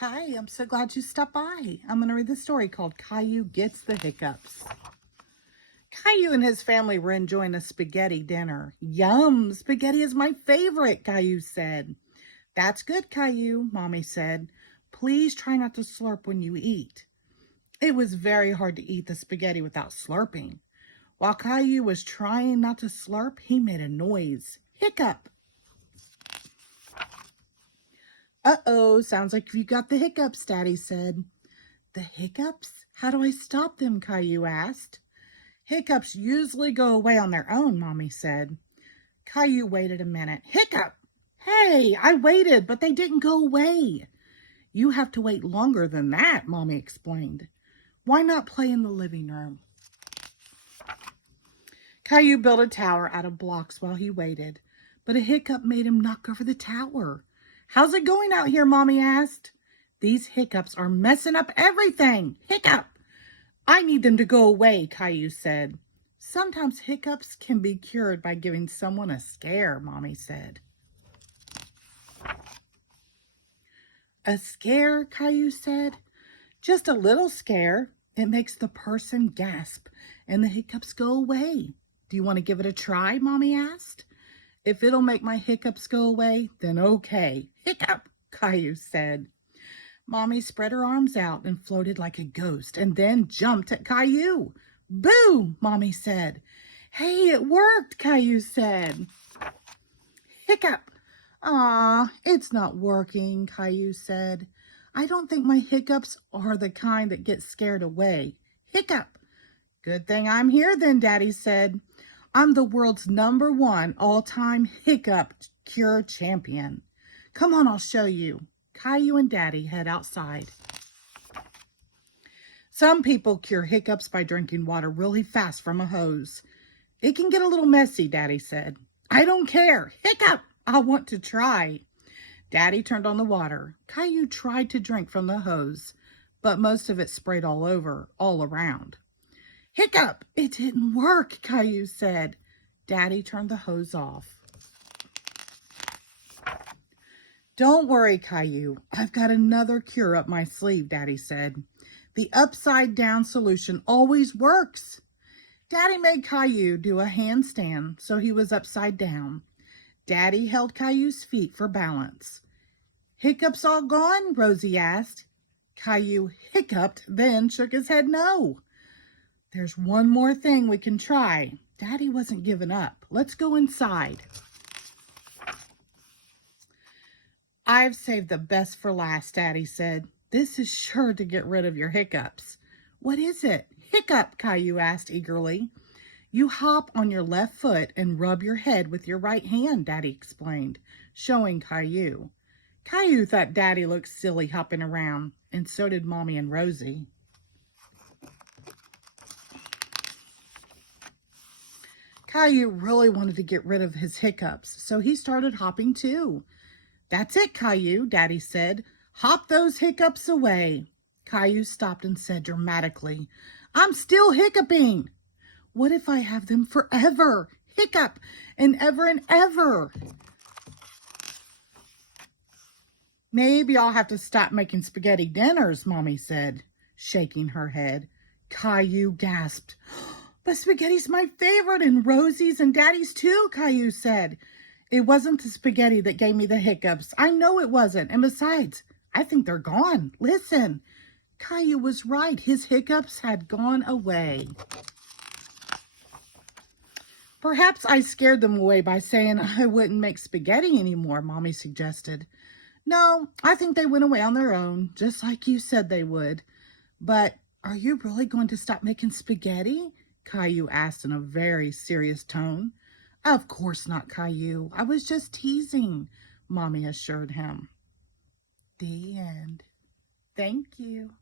Hi, I'm so glad you stopped by. I'm going to read the story called Caillou Gets the Hiccups. Caillou and his family were enjoying a spaghetti dinner. Yum, spaghetti is my favorite, Caillou said. That's good, Caillou, Mommy said. Please try not to slurp when you eat. It was very hard to eat the spaghetti without slurping. While Caillou was trying not to slurp, he made a noise. Hiccup! Uh-oh, sounds like you got the hiccups, Daddy said. The hiccups? How do I stop them? Caillou asked. Hiccups usually go away on their own, Mommy said. Caillou waited a minute. Hiccup! Hey, I waited, but they didn't go away. You have to wait longer than that, Mommy explained. Why not play in the living room? Caillou built a tower out of blocks while he waited, but a hiccup made him knock over the tower. How's it going out here, Mommy asked. These hiccups are messing up everything. Hiccup! I need them to go away, Caillou said. Sometimes hiccups can be cured by giving someone a scare, Mommy said. A scare, Caillou said. Just a little scare. It makes the person gasp and the hiccups go away. Do you want to give it a try, Mommy asked. If it'll make my hiccups go away, then okay. Hiccup, Caillou said. Mommy spread her arms out and floated like a ghost and then jumped at Caillou. Boo, Mommy said. Hey, it worked, Caillou said. Hiccup. Aw, it's not working, Caillou said. I don't think my hiccups are the kind that get scared away. Hiccup. Good thing I'm here then, Daddy said. I'm the world's #1 all-time hiccup cure champion. Come on, I'll show you. Caillou and Daddy head outside. Some people cure hiccups by drinking water really fast from a hose. It can get a little messy, Daddy said. I don't care. Hiccup! I want to try. Daddy turned on the water. Caillou tried to drink from the hose, but most of it sprayed all around. Hiccup! It didn't work, Caillou said. Daddy turned the hose off. Don't worry, Caillou. I've got another cure up my sleeve, Daddy said. The upside-down solution always works. Daddy made Caillou do a handstand so he was upside down. Daddy held Caillou's feet for balance. Hiccups all gone? Rosie asked. Caillou hiccuped, then shook his head no. There's one more thing we can try. Daddy wasn't giving up. Let's go inside. I've saved the best for last, Daddy said. This is sure to get rid of your hiccups. What is it? Hiccup, Caillou asked eagerly. You hop on your left foot and rub your head with your right hand, Daddy explained, showing Caillou. Caillou thought Daddy looked silly hopping around, and so did Mommy and Rosie. Caillou really wanted to get rid of his hiccups, so he started hopping too. That's it, Caillou, Daddy said. Hop those hiccups away. Caillou stopped and said dramatically, I'm still hiccuping. What if I have them forever? Hiccup and ever. Maybe I'll have to stop making spaghetti dinners, Mommy said, shaking her head. Caillou gasped. But spaghetti's my favorite, and Rosie's and Daddy's too, Caillou said. It wasn't the spaghetti that gave me the hiccups. I know it wasn't. And besides, I think they're gone. Listen, Caillou was right. His hiccups had gone away. Perhaps I scared them away by saying I wouldn't make spaghetti anymore, Mommy suggested. No, I think they went away on their own, just like you said they would. But are you really going to stop making spaghetti? Caillou asked in a very serious tone. Of course not, Caillou. I was just teasing, Mommy assured him. The end. Thank you.